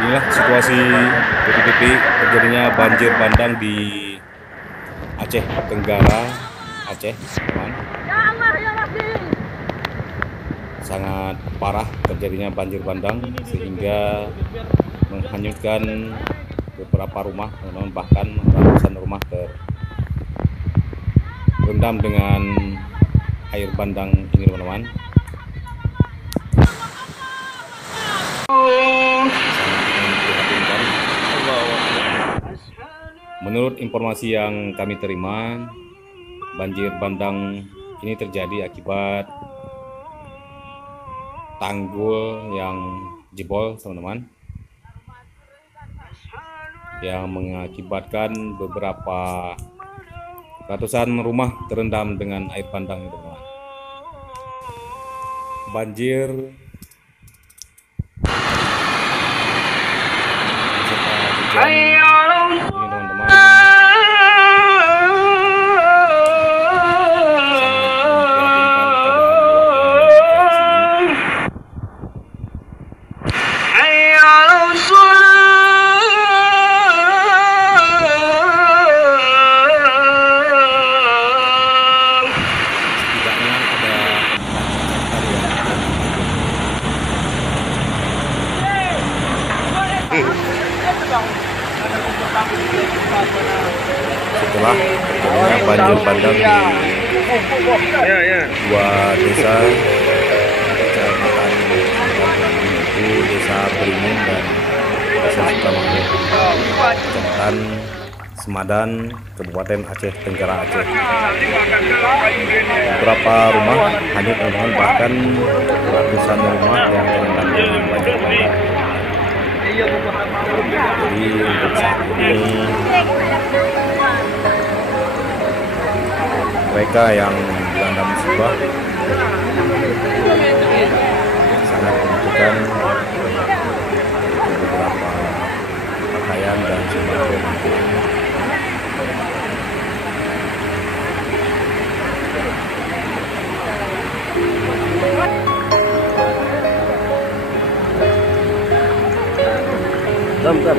Inilah situasi titik-titik terjadinya banjir bandang di Aceh Tenggara, Aceh, teman. Sangat parah terjadinya banjir bandang sehingga menghanyutkan beberapa rumah, teman-teman, bahkan ratusan rumah terendam dengan air bandang ini, teman-teman. Menurut informasi yang kami terima, banjir bandang ini terjadi akibat tanggul yang jebol, teman-teman, yang mengakibatkan beberapa ratusan rumah terendam dengan air bandang, teman-teman. Banjir beserta hujan ini, teman-teman, setelah terjadinya banjir bandang di dua desa kecamatan, yaitu Desa Beringin dan Desa Sukamakmur, Kecamatan Semadan, Kabupaten Aceh Tenggara, Aceh. Beberapa rumah hanyut, teman-teman, bahkan ratusan rumah yang terendam dengan banjir bandang. Jadi untuk saat ini mereka yang dilanda musibah sangat membutuhkan beberapa pakaian dan sembako. Bentar.